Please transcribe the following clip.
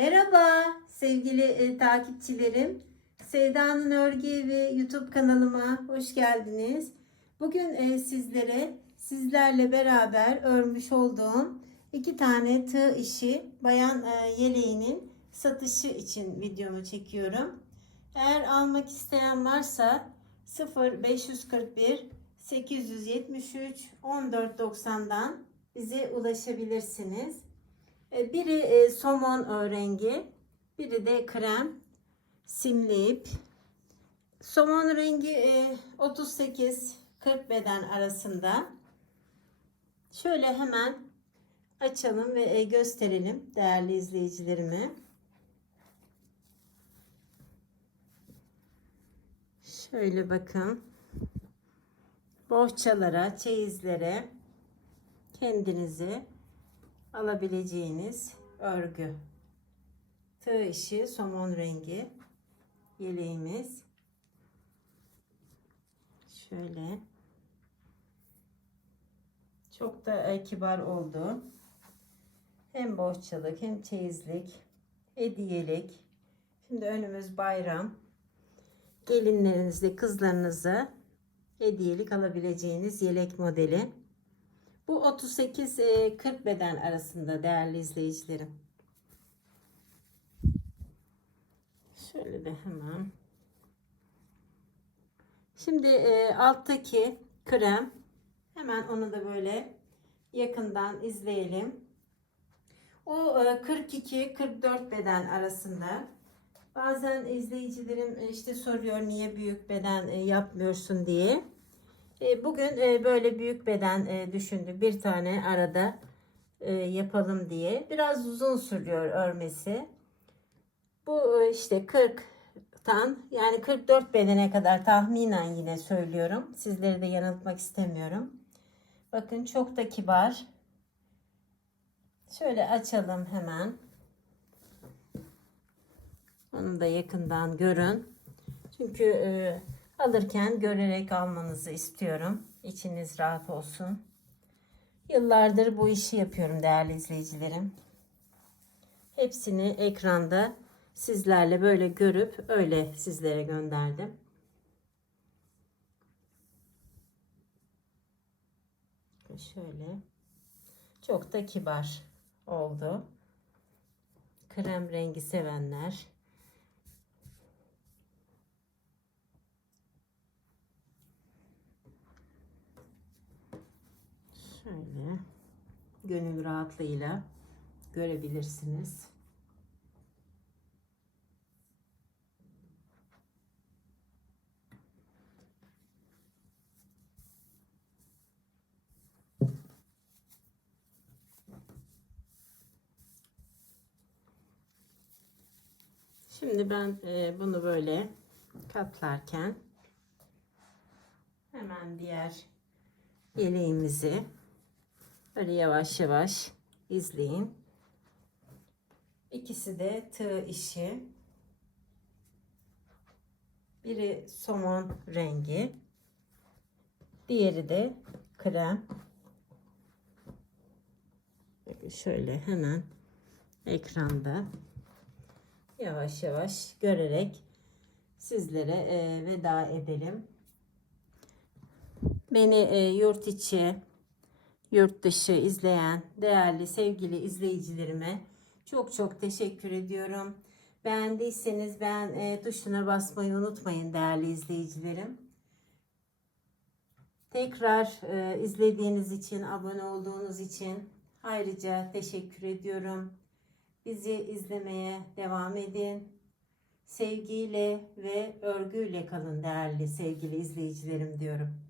Merhaba sevgili e, takipçilerim. Sevda'nın Örgü ve YouTube kanalıma hoş geldiniz. Bugün e, sizlere sizlerle beraber örmüş olduğum iki tane tığ işi bayan e, yeleğinin satışı için videomu çekiyorum. Eğer almak isteyen varsa 0541 873 1490'dan bize ulaşabilirsiniz. E, Biri e, somon e, rengi, biri de krem simli ip. Somon rengi e, 38-40 beden arasında. Şöyle hemen açalım ve e, gösterelim değerli izleyicilerime. Şöyle bakın. Bohçalara, çeyizlere kendinizi alabileceğiniz örgü. Tığ işi somon rengi yeleğimiz. Şöyle. Çok da e, kibar oldu. Hem bohçalık hem çeyizlik, hediyelik. Şimdi önümüz bayram. Gelinlerinizle kızlarınıza hediyelik alabileceğiniz yelek modeli. Bu 38-40 beden arasında değerli izleyicilerim. Şöyle de hemen. Şimdi e, alttaki krem. Hemen onu da böyle yakından izleyelim. O 42-44 beden arasında. Bazen izleyicilerim e, işte soruyor niye büyük beden e, yapmıyorsun diye. E, Bugün e, böyle büyük beden e, düşündük. Bir tane arada yapalım diye. Biraz uzun sürüyor örmesi. Bu işte 40'tan yani 44 bedene kadar tahminen yine söylüyorum. Sizleri de yanıltmak istemiyorum. Bakın çok da kibar. Şöyle açalım hemen. Onu da yakından görün. Çünkü alırken görerek almanızı istiyorum. İçiniz rahat olsun. Yıllardır bu işi yapıyorum değerli izleyicilerim. Hepsini ekranda sizlerle böyle görüp öyle sizlere gönderdim. Şöyle. Çok da kibar oldu. Krem rengi sevenler Şöyle gönül rahatlığıyla görebilirsiniz. Şimdi ben e, bunu böyle katlarken hemen diğer yeleğimizi böyle yavaş yavaş izleyin. İkisi de tığ işi. Biri somon rengi. Diğeri de krem. Şöyle hemen ekranda yavaş yavaş görerek sizlere e, veda edelim. Beni e, yurt içi, yurt dışı izleyen değerli sevgili izleyicilerime çok çok teşekkür ediyorum. Beğendiyseniz beğen e, tuşuna basmayı unutmayın değerli izleyicilerim. Tekrar e, izlediğiniz için, abone olduğunuz için ayrıca teşekkür ediyorum. Bizi izlemeye devam edin. Sevgiyle ve örgüyle kalın değerli sevgili izleyicilerim diyorum.